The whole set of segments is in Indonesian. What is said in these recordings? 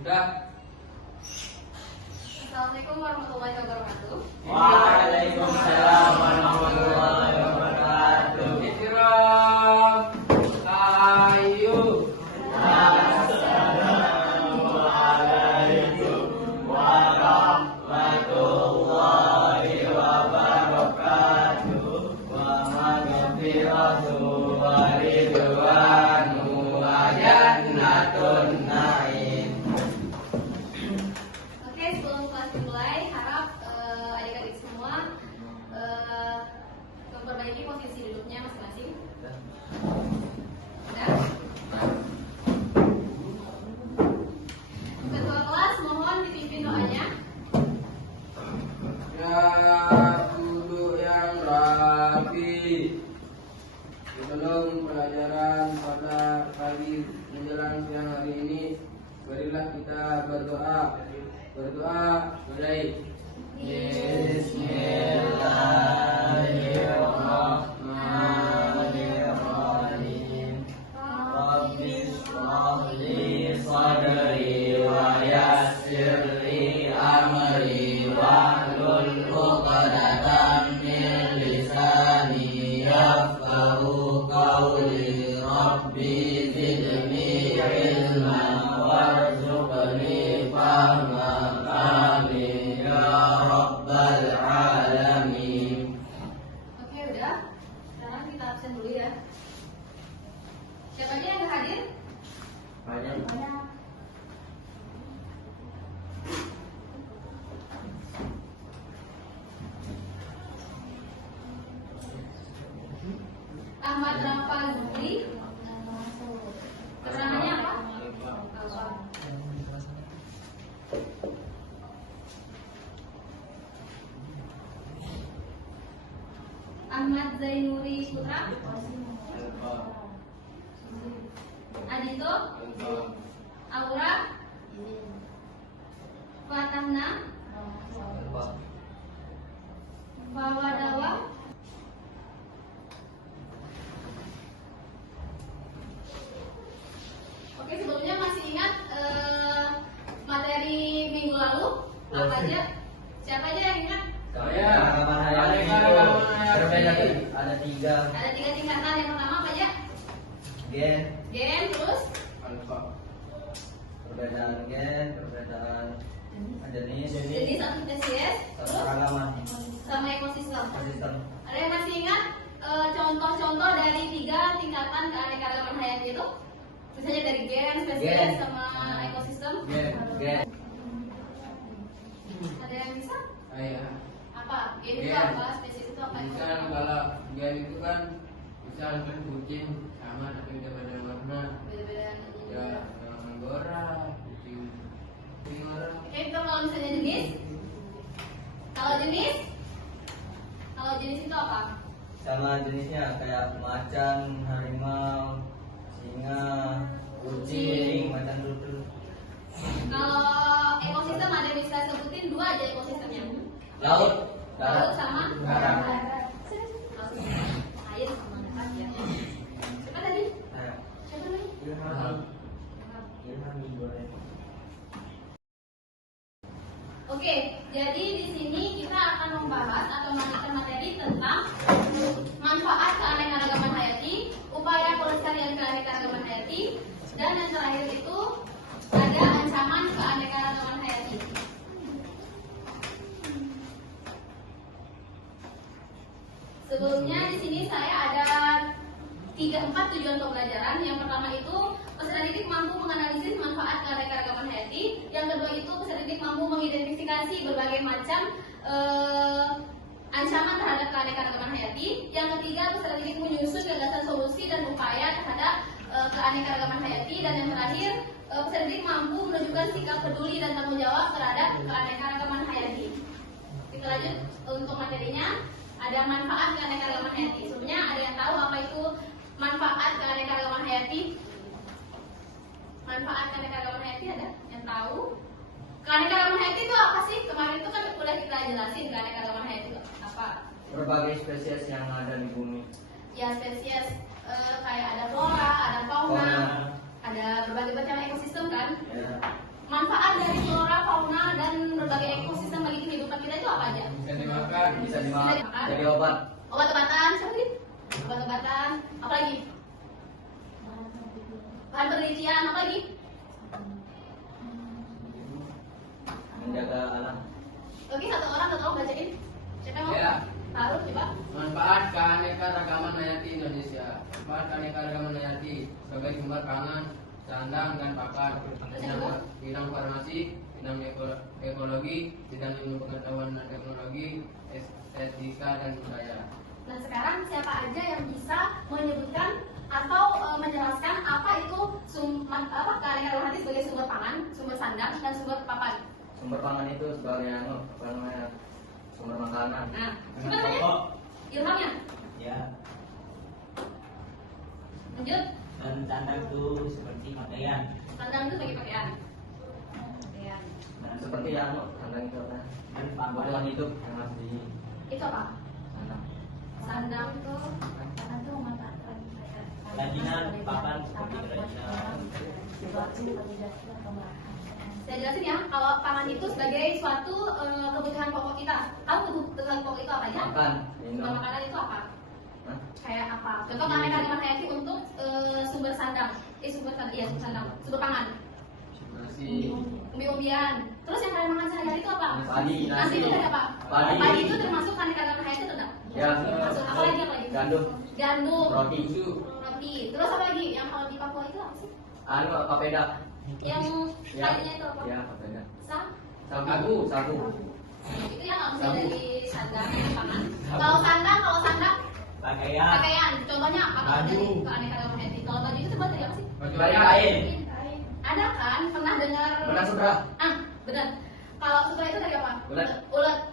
Udah. Assalamualaikum warahmatullahi wabarakatuh. Waalaikumsalam warahmatullahi wabarakatuh. Ikram. Ayo. Assalamualaikum warahmatullahi wabarakatuh. Wa maghfiratuhu wa ridwanu wa jannatun na'im. Oke, sebelum kelas dimulai, harap adik-adik semua memperbaiki posisi duduknya masing-masing. Udah? Ketua kelas mohon dipimpin doanya. Ya duduk yang rapi. Sebelum pelajaran pada pagi menjelang siang hari ini, marilah kita berdoa. Berdoa mulai. Bismillahirrahmanirrahim. Rabbi shrah li sadri wa yassir li amri wahlul 'uqdatam min lisani yafqahu qawli. Rabbi zidni ilman warzuqni fahman. Amin ya rabbal alamin. Oke, udah. Sekarang kita absen dulu ya. Siapa aja yang nggak hadir? Banyak. Ahmad Rafazli. Keterangannya apa? Ahmad Zainuri Putra. Adito. Aura. Fatahna. Fawadawa. Oke, sebelumnya masih ingat materi minggu lalu apa aja? Siapa aja yang ingat? Saya Ada tiga. Ada 3 tingkatan. Yang pertama apa aja? Gen, Gen, terus perbedaan gen, perbedaan jenis, jenis atau spesies, terus keragaman, sama ekosistem. ekosistem. Ada yang masih ingat contoh-contoh dari 3 tingkatan keanekaragaman hayati itu? Misalnya dari gen, spesies, Gen. sama ekosistem. Gen, Ada yang bisa? Ayah. Apa? Gen itu Gen. apa? Spesies itu apa? Misal kalau gen itu kan misal kan kucing sama tapi beda warna. Beda-beda. Ya yang anggora, kucing orang. Oke, itu kalau misalnya jenis. Kalau jenis? Kalau jenis itu apa? sama jenisnya kayak macan, harimau, singa, kucing, macan tutul. Kalau ekosistem ada yang bisa sebutin 2 aja ekosistemnya. Laut, Laut darat, sama darat. Laut sama air sama darat ya. Siapa tadi? Siapa tadi? Oke, jadi di sini kita akan membahas atau melanjutkan materi tentang manfaat keanekaragaman hayati, upaya pelestarian keanekaragaman hayati, dan yang terakhir itu ada ancaman keanekaragaman hayati. Sebelumnya di sini saya ada 4 tujuan pembelajaran. Yang pertama itu peserta didik mampu menganalisis manfaat keanekaragaman hayati. Yang kedua itu peserta didik mampu mengidentifikasi berbagai macam ancaman terhadap keanekaragaman hayati. Yang ketiga peserta didik menyusun gagasan solusi dan upaya terhadap keanekaragaman hayati. Dan yang terakhir peserta didik mampu menunjukkan sikap peduli dan tanggung jawab terhadap keanekaragaman hayati. Kita lanjut untuk materinya. Ada manfaat keanekaragaman hayati. Sebelumnya ada yang tahu apa itu manfaat keanekaragaman hayati? Manfaat keanekaragaman hayati ada yang tahu? Keanekaragaman hayati itu apa sih? Kemarin itu kan udah kita jelasin keanekaragaman hayati itu apa? Berbagai spesies yang ada di bumi. Ya spesies kayak ada flora, ada fauna, Fauna. ada berbagai macam ekosistem kan. Ya. Manfaat berbagai ekosistem bagi kehidupan kita itu apa aja? Bisa dimakan. Bisa dimakan. Jadi obat. Obat-obatan, siapa nih? Obat-obatan, apa lagi? Bahan penelitian, apa lagi? Menjaga alam. Oke, satu orang tolong bacain. Siapa yang mau? Ya. Harus coba. Manfaat keanekaragaman hayati Indonesia. Manfaat keanekaragaman hayati sebagai sumber pangan, sandang dan pakan. Bidang farmasi, bidang ekologi, bidang ilmu pengetahuan dan teknologi, estetika dan budaya. Nah, sekarang siapa aja yang bisa menyebutkan atau menjelaskan apa itu keanekaragaman hayati sebagai sumber pangan, sumber sandang dan sumber pakan? Sumber pangan itu sebagai apa namanya? Sumber makanan. Nah, siapa namanya? Ilham ya? Ya, Lanjut. dan sandang itu seperti pakaian. Sandang itu bagi pakaian. Pakaian. Dan Seperti sandang itu apa? dan Kebutuhan papan hidup yang harus di Itu apa? sandang. Sandang itu kerajinan papan seperti kerajinan. saya jelasin ya, kalau pangan itu sebagai suatu kebutuhan pokok kita. Tahu kebutuhan pokok itu apa aja? Makan, Sumber minum. makanan itu apa? Hah? Kayak apa? Contoh keanekaragaman hayati untuk sumber sandang. Sumber sandang, sumber pangan. Nasi. Umbi-umbian. Terus yang kalian makan sehari-hari itu apa? Padi, Nasi itu dari apa? Padi. itu termasuk keanekaragaman hayati itu enggak? Ya. Masuk apa lagi? Apa lagi? Gandum. Gandum. Roti. Susu. Roti. Terus apa lagi? Yang kalau di Papua itu apa sih? Papeda. Yang Ya. tadinya itu apa? Ya, papeda. Sagu. Sagu. Itu yang nggak bisa Sagu. dari sandang pangan. Kalau sandang Pakaian. pakaian. Contohnya apa? Kalau Baju. dari keanekaragaman hayati. Kalau baju itu terbuat dari apa sih? Baju Dari adat. kain. Ada kan? Pernah dengar? Benang sutra. Benar. Kalau sutra itu dari apa? Ulat.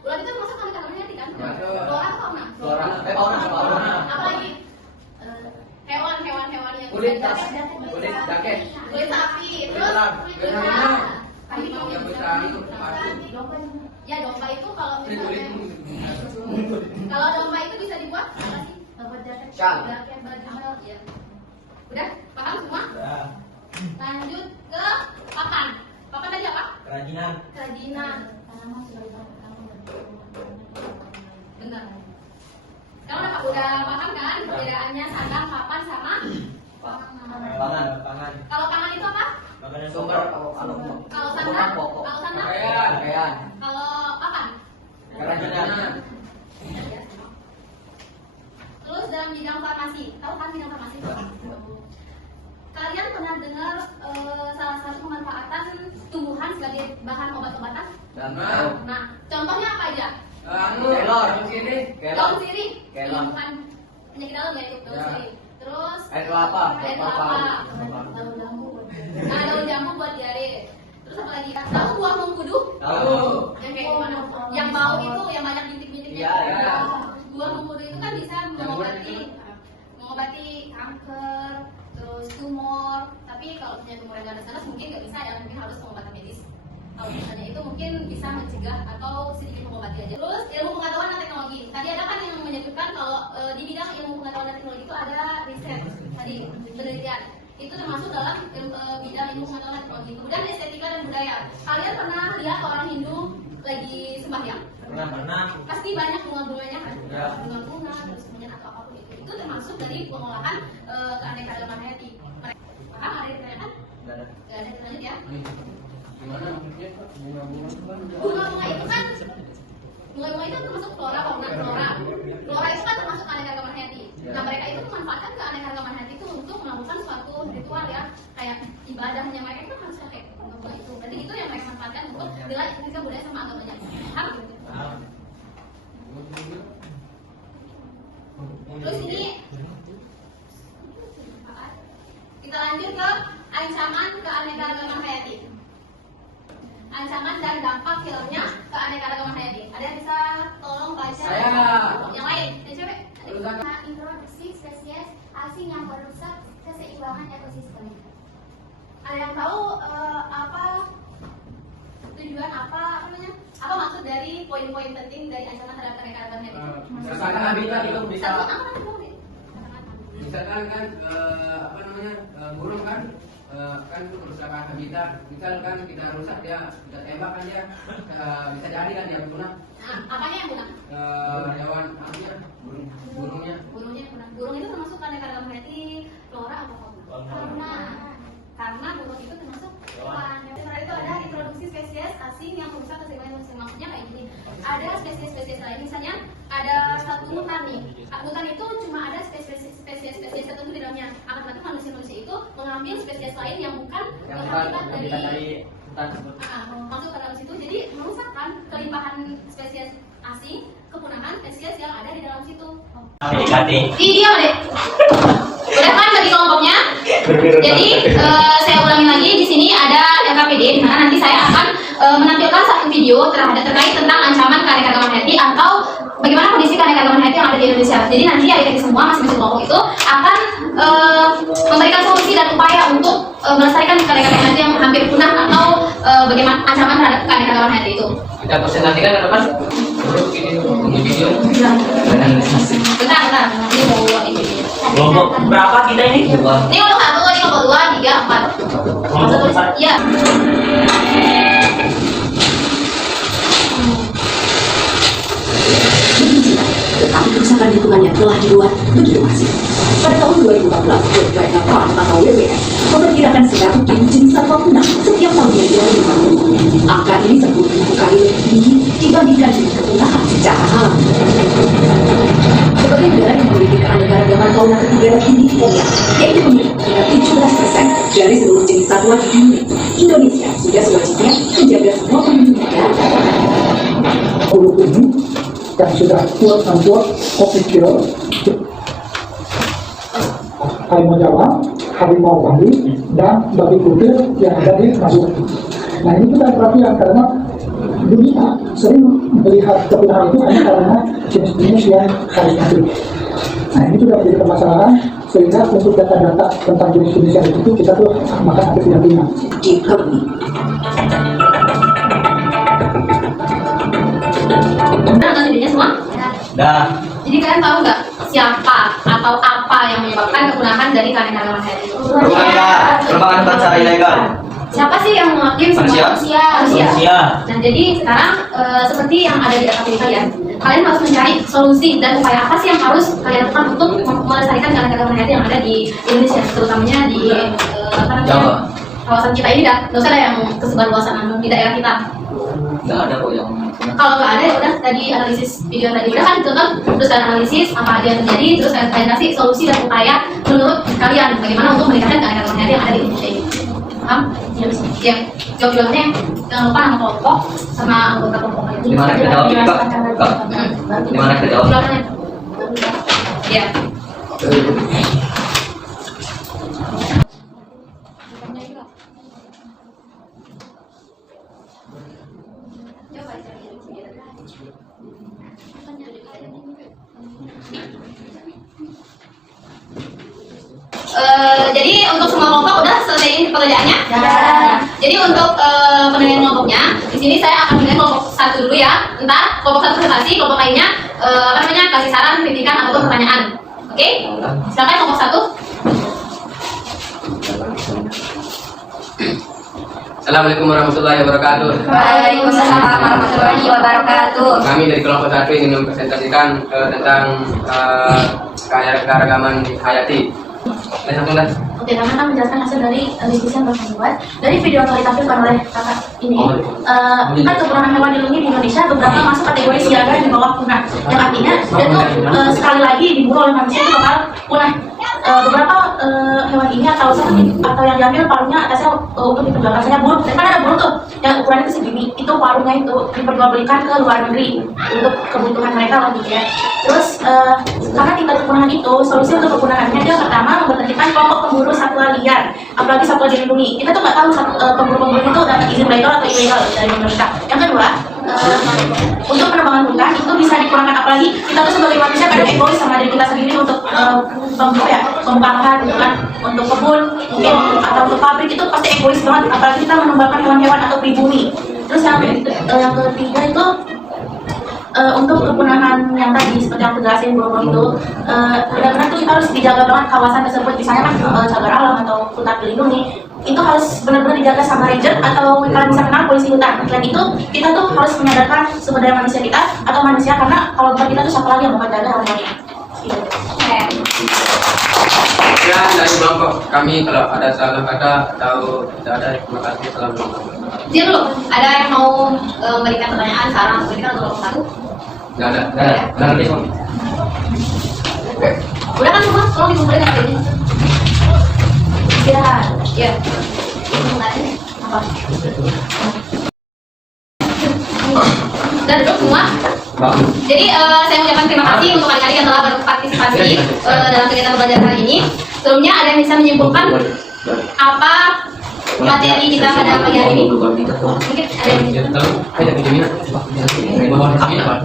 Ulat itu masuk keanekaragaman hayati kan? Betul. Flora atau fauna? Flora. Fauna. Apa lagi? Hewan yang Kulit bisa tas. jaket. Kulit jaket. Kulit sapi. Kulit Terus elang. Kulit harimau. Yang besar itu pacu. Ya, domba itu kalau Kulit misalnya kulit. kalau domba itu bisa dibuat apa sih? Syal. Jaket baju. Ya. Udah, paham semua? Ya, Lanjut ke papan. Papan tadi apa? kerajinan. Kerajinan. Benar. Kamu udah paham kan perbedaannya sandang, papan sama Pangan. Pangan. kalau pangan itu apa? Makanan Sumber Kalau sandang? pokok. Kalau sandang? Pakaian. Kalau papan? Kerajinan. Terus dalam bidang farmasi, tahu kan bidang farmasi? Kalian pernah dengar salah satu pemanfaatan tumbuhan sebagai bahan obat-obatan? Dan Nah, contohnya apa aja? Kelor. Daun sirih. Daun sirih, Kelor. bukan penyakit daun ya itu daun Ya. sirih. Terus Air kelapa. air kelapa, daun jambu buat diare. Terus apa lagi? Tahu buah mengkudu? Tahu. Yang kayak gimana? Yang bau itu, yang banyak bintik-bintiknya. Iya, iya. Buah mengkudu itu kan bisa Yang buat itu. mengobati kanker, terus tumor. Tapi kalau punya tumor yang ganas ganas mungkin nggak bisa ya, mungkin harus pengobatan medis. Kalau misalnya itu mungkin bisa mencegah atau sedikit mengobati aja. Terus ilmu pengetahuan dan teknologi. Tadi ada kan yang menyebutkan kalau di bidang ilmu pengetahuan dan teknologi itu ada riset tadi penelitian. Itu termasuk dalam bidang ilmu pengetahuan dan teknologi. Kemudian estetika dan budaya. Kalian pernah lihat orang Hindu lagi sembahyang? pernah. Pasti banyak bunga-bunganya kan? Ya. Bunga-bunga, terus kemudian atau apapun itu. Itu termasuk dari pengolahan keanekaragaman hayati. Paham? Ada yang ditanyakan? Nggak ada. Gak ada yang lanjut ya. Gimana maksudnya? Bunga-bunga itu kan Bunga-bunga itu kan bunga-bunga itu termasuk flora, fauna, flora. Flora itu kan termasuk keanekaragaman hayati. Nah, mereka itu memanfaatkan keanekaragaman hayati itu untuk melakukan suatu ritual ya, kayak ibadahnya mereka itu harus pakai bunga-bunga itu. Berarti itu yang mereka manfaatkan untuk bela etika budaya sama agamanya. Paham? Terus ini kita lanjut ke ancaman keanekaragaman hayati. Ancaman dan dampak filmnya keanekaragaman hayati. Ada yang bisa tolong baca? Saya. Yang lain? Ya, coba. Introduksi spesies asing yang merusak keseimbangan ekosistem. Ada yang tahu apa tujuan apa namanya? Apa maksud dari poin-poin penting dari ancaman terhadap keanekaragaman hayati? Misalkan habitat itu bisa Satu apa dulu? misalkan kan apa namanya burung kan kan kerusakan habitat, misalkan kita rusak dia, kita tembak kan dia, bisa jadi kan dia punah. Nah, apanya yang punah? Hewan apanya? Burungnya. Burungnya punah. Burung itu termasuk keanekaragaman hayati flora atau fauna? Karena burung itu termasuk hewan. Setelah itu ada introduksi spesies asing yang merusak keseimbangan ekosistem. Maksudnya kayak gini. Ada spesies-spesies lain, misalnya ada satu hutan nih. Hutan itu cuma ada spesies tertentu di dalamnya. Akan tetapi manusia itu mengambil spesies lain yang bukan habitat dari hutan tersebut. masuk ke dalam situ, jadi merusakkan kelimpahan spesies asing, kepunahan spesies yang ada di dalam situ. Diam deh. Udah kan bagi kelompoknya? Jadi saya ulangi lagi, di sini ada LKPD di mana nanti saya akan menampilkan satu video terkait tentang ancaman keanekaragaman hayati atau bagaimana kondisi keanekaragaman hayati yang ada di Indonesia. Jadi nanti adik-adik semua masing-masing kelompok itu akan memberikan solusi dan upaya untuk melestarikan keanekaragaman hayati yang hampir punah atau bagaimana ancaman terhadap keanekaragaman hayati itu. Kita presentasikan ke depan. Ini video. Bentar. Ini mau buat ini. Kelompok berapa kita ini? Ini untuk satu, ini kelompok 2, 3, 4. Kelompok 4. Iya. Tetapi kerusakan lingkungan yang telah dibuat begitu masif. Pada tahun 2014, World Wildlife Fund atau WWF memperkirakan 100 jenis satwa punah setiap tahunnya di lingkungan. Angka ini 10.000 kali lebih tinggi dibandingkan dengan kepunahan secara alam. Sebagai negara yang memiliki keanekaragaman fauna ketiga tertinggi di dunia, yaitu memiliki 17% dari seluruh jenis satwa di dunia, Indonesia sudah sewajibnya menjaga semua penghuni negara. Ini yang sudah kuat membuat kopikir harimau Jawa, harimau Bali, dan babi kutil yang ada di Mazuki. Nah ini kita perhatian karena dunia sering melihat kepunahan itu hanya karena jenis-jenis yang karismatik. Nah ini sudah menjadi permasalahan sehingga untuk data-data tentang jenis-jenis yang itu kita tuh makan hampir tidak punya. Nonton videonya semua? Dah. Jadi kalian tahu nggak siapa atau apa yang menyebabkan kepunahan dari keanekaragaman hayati itu? Merupakan bangsa ilegal. Siapa sih yang mewakili semua manusia? Nah jadi sekarang seperti yang ada di LKPD kalian harus mencari solusi dan upaya apa sih yang harus kalian lakukan untuk melestarikan keanekaragaman hayati yang ada di Indonesia, terutamanya di kawasan kita ini. Nggak usah ada yang kesebar luasan di daerah kita. Nggak ada kok yang Kalau nggak ada ya udah tadi analisis video yang tadi udah kan tutup, terus kalian analisis apa aja yang terjadi, terus kalian kasih solusi dan upaya menurut kalian bagaimana untuk meningkatkan keanekaragaman hayati yang ada di Indonesia ini. Paham? Ya, jawab-jawabannya jangan lupa nama kelompok sama anggota kelompok kalian. Di mana kita jawab, Kak? Di mana kita jawab? Jawabannya. Ya. Jadi untuk semua kelompok udah selesai pekerjaannya? Ya. Jadi untuk penilaian kelompoknya, di sini saya akan menilai kelompok 1 dulu ya. Ntar kelompok 1 presentasi, kelompok lainnya kasih saran, kritikan ataupun pertanyaan. Oke? Silakan kelompok 1. Assalamualaikum warahmatullahi wabarakatuh. Waalaikumsalam warahmatullahi wabarakatuh. Kami dari kelompok 1 ingin mempresentasikan tentang keanekaragaman hayati. Oke, kami akan menjelaskan hasil dari diskusi yang telah kami buat. Dari video yang telah ditampilkan oleh kakak ini, tingkat kepunahan hewan dilindungi di Indonesia beberapa masuk kategori siaga di bawah punah. Yang artinya dia tuh sekali lagi diburu oleh manusia itu bakal punah. Beberapa hewan ini atau yang diambil paruhnya atasnya untuk diperjualbelikan, misalnya burung. Dan kan ada burung tuh yang ukurannya itu segini, itu paruhnya itu diperjualbelikan ke luar negeri untuk kebutuhan mereka lah gitu ya. Terus karena tingkat kepunahan itu, solusi untuk kepunahannya dia pertama menertibkan kelompok pemburu satwa liar, apalagi satwa dilindungi. Kita tuh nggak tahu pemburu-pemburu itu dapat izin legal atau ilegal dari pemerintah. Yang kedua, untuk penebangan hutan itu bisa dikurangkan, apalagi kita tuh sebagai manusia kadang egois sama diri kita sendiri untuk pembangkang gitu kan, untuk kebun mungkin atau untuk pabrik itu pasti egois banget, apalagi kita menembakkan hewan-hewan atau pribumi. Terus yang ketiga itu untuk kepunahan yang tadi seperti yang dijelasin burung itu, benar-benar tuh kita harus dijaga banget kawasan tersebut, misalnya kan cagar alam atau hutan dilindungi. itu harus benar-benar dijaga sama ranger atau kalian bisa kenal polisi hutan. Selain itu kita tuh harus menyadarkan sumber daya manusia kita atau manusia, karena kalau bukan kita tuh siapa lagi yang bakal jaga hewan-hewan ini. Ya, dari kelompok kami kalau ada salah kata atau tidak ada, terima kasih selalu. Diam dulu, ada yang mau memberikan pertanyaan, saran, memberikan untuk satu? Nggak ada. Udah kan semua, tolong dikumpulin yang ini. Istirahat. Ya. Apa? Udah duduk semua. Jadi saya mengucapkan terima kasih untuk adik-adik yang telah berpartisipasi dalam kegiatan pembelajaran hari ini. Sebelumnya ada yang bisa menyimpulkan apa materi kita pada pagi hari ini? Mungkin ada yang bisa.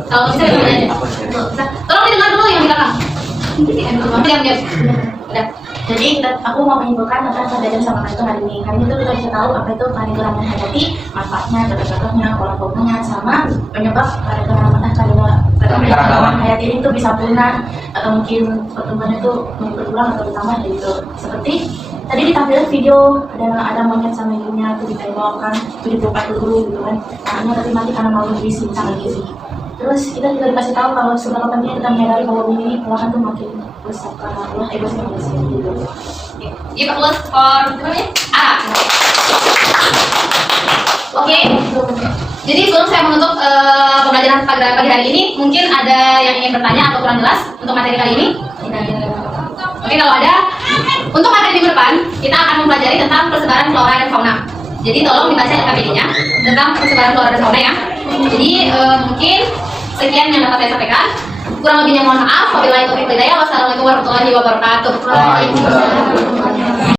Kalau bisa dibangun aja. Tolong didengar dulu yang di belakang. Diam. Udah. Jadi aku mau menyimpulkan tentang pembelajaran sama kalian itu hari ini. Hari ini tuh kita bisa tahu apa itu keanekaragaman hayati, manfaatnya, cocok-cocoknya, pola-polanya, sama penyebab keanekaragaman hayati ini tuh bisa punah atau mungkin pertumbuhannya tuh berulang atau bertambah gitu. Seperti tadi ditampilkan video ada monyet sama ibunya tuh ditembakkan, itu dipeluk dulu gitu kan. Anaknya tapi mati karena mau gizi, sangat gizi. Terus kita juga dikasih tahu kalau seberapa pentingnya kita menyadari bahwa bumi ini perlahan tuh makin rusak karena Allah egois manusia gitu. Give applause for A. Oke. Jadi sebelum saya menutup pembelajaran pagi hari ini, mungkin ada yang ingin bertanya atau kurang jelas untuk materi kali ini? Oke, kalau ada, untuk materi minggu depan kita akan mempelajari tentang persebaran flora dan fauna. Jadi tolong dibaca LKPD-nya tentang persebaran flora dan fauna ya. Jadi mungkin sekian yang dapat saya sampaikan. Kurang lebihnya mohon maaf. Wabillahi taufiq wal hidayah. Wassalamualaikum warahmatullahi wabarakatuh. Waalaikumsalam.